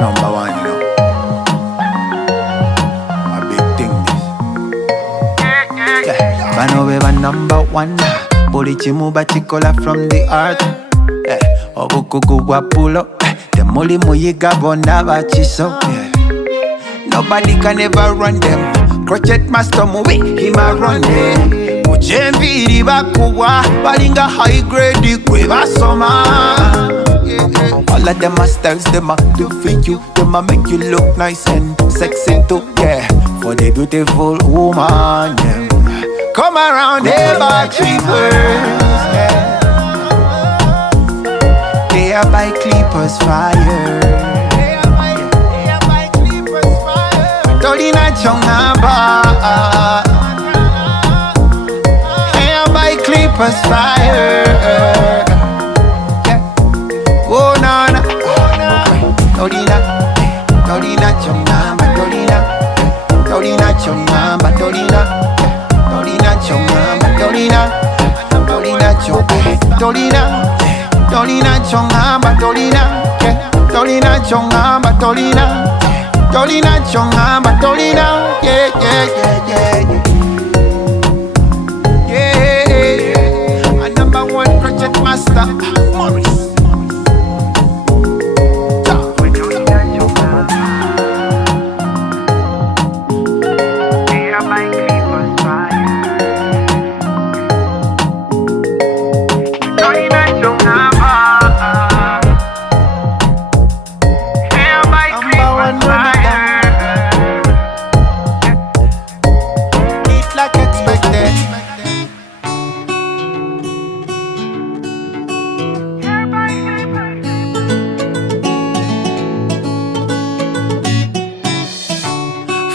Number one, you know. A big thing this. Yeah. Bano we number one. Polichimu bachikola from the art. Obukuku wa pull up. The moli muyiga bona bachiso. Nobody can ever run them. Crochet master movie, him a run them. Mujembi ribakuwa, balinga high grade the quiver summer. All of them are styles, them are do for you. Them a make you look nice and sexy too, yeah. For the beautiful woman, yeah. Come around here by creepers, yeah. They are by clippers fire. Dolina chongaba. They are by clippers fire. Oh na na, Dolina, Dolina chongamba, Dolina, Dolina chongamba, Dolina, Dolina chongamba, Dolina, Dolina chongamba, Dolina, Dolina chongamba, Dolina, Dolina chongamba, Dolina, Dolina chongamba, Dolina, yeah yeah yeah yeah yeah. A number one project master, Morris.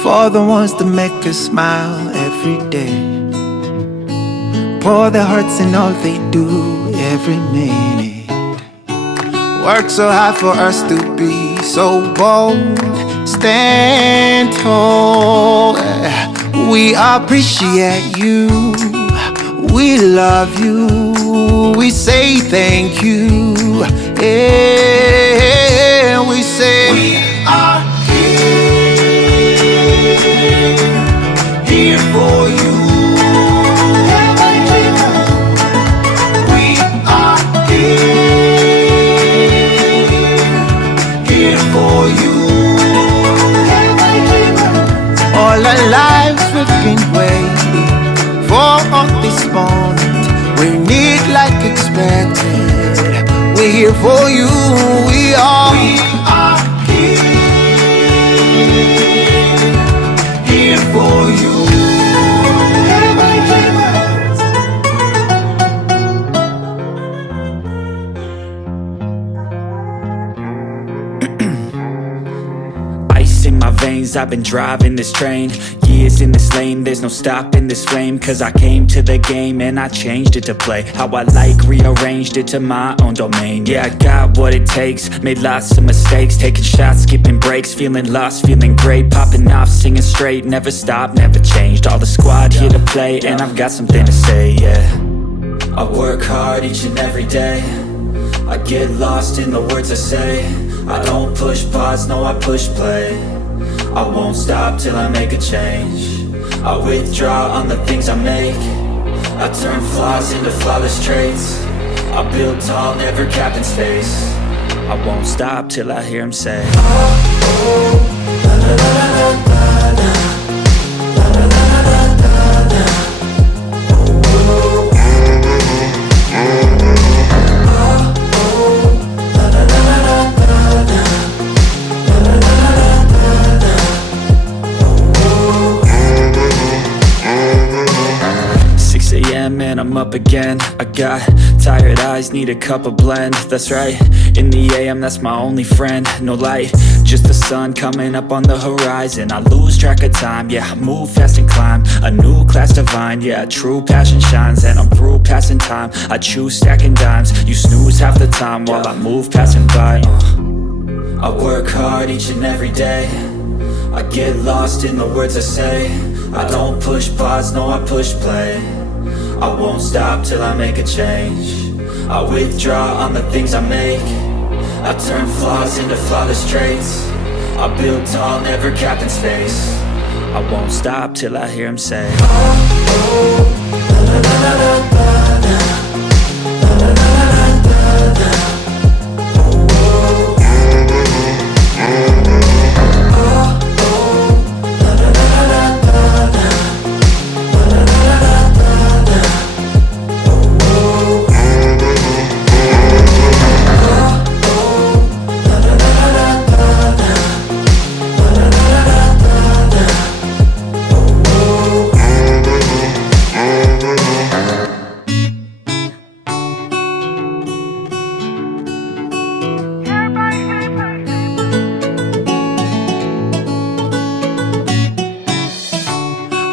For the ones that make us smile every day, pour their hearts in all they do every minute. Work so hard for us to be so bold, stand tall. We appreciate you, we love you, we say thank you, yeah, we say we are here for you. We are here for you. All our lives we've been waiting for this moment. We need like expected. We're here for you. We are here for you. Ice in my veins, I've been driving this train. Years in this lane, there's no stopping this flame. Cause I came to the game and I changed it to play how I like, rearranged it to my own domain. Yeah, I got what it takes, made lots of mistakes, taking shots, skipping breaks, feeling lost, feeling great, popping off, singing straight, never stopped, never changed. All the squad here to play and I've got something to say, yeah. I work hard each and every day, I get lost in the words I say. I don't push pause, no I push play. I won't stop till I make a change. I withdraw on the things I make. I turn flaws into flawless traits. I build tall, never capped in space. I won't stop till I hear him say, oh, oh, la la la la la la, la la la la la la, oh, oh, la la la la la la, la la la la la. 6 a.m. and I'm up again. I got tired eyes, need a cup of blend. That's right, in the AM, that's my only friend. No light, just the sun coming up on the horizon. I lose track of time, yeah, I move fast and climb a new class divine, yeah, true passion shines. And I'm through passing time, I choose stacking dimes. You snooze half the time while I move passing by. I work hard each and every day, I get lost in the words I say. I don't push pause, no I push play. I won't stop till I make a change. I withdraw on the things I make. I turn flaws into flawless traits. I build tall, never capped in space. I won't stop till I hear him say, oh, oh, la la la la la la.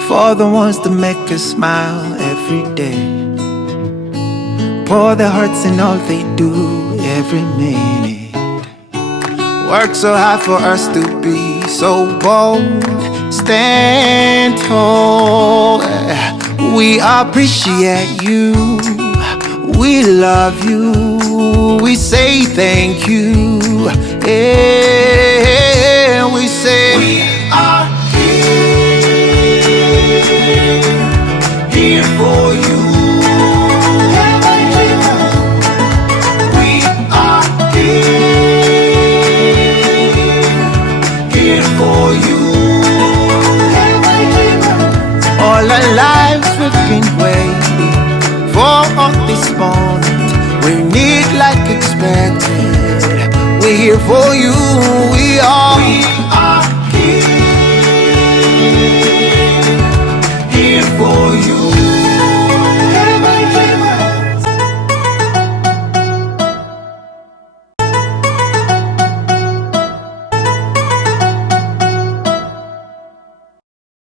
For the ones that make us smile every day, pour their hearts in all they do every minute. Work so hard for us to be so bold, stand tall. We appreciate you, we love you, we say thank you, and we say we are here for you. We are here for you. All our lives we've been waiting for this moment. We need like expected. We're here for you.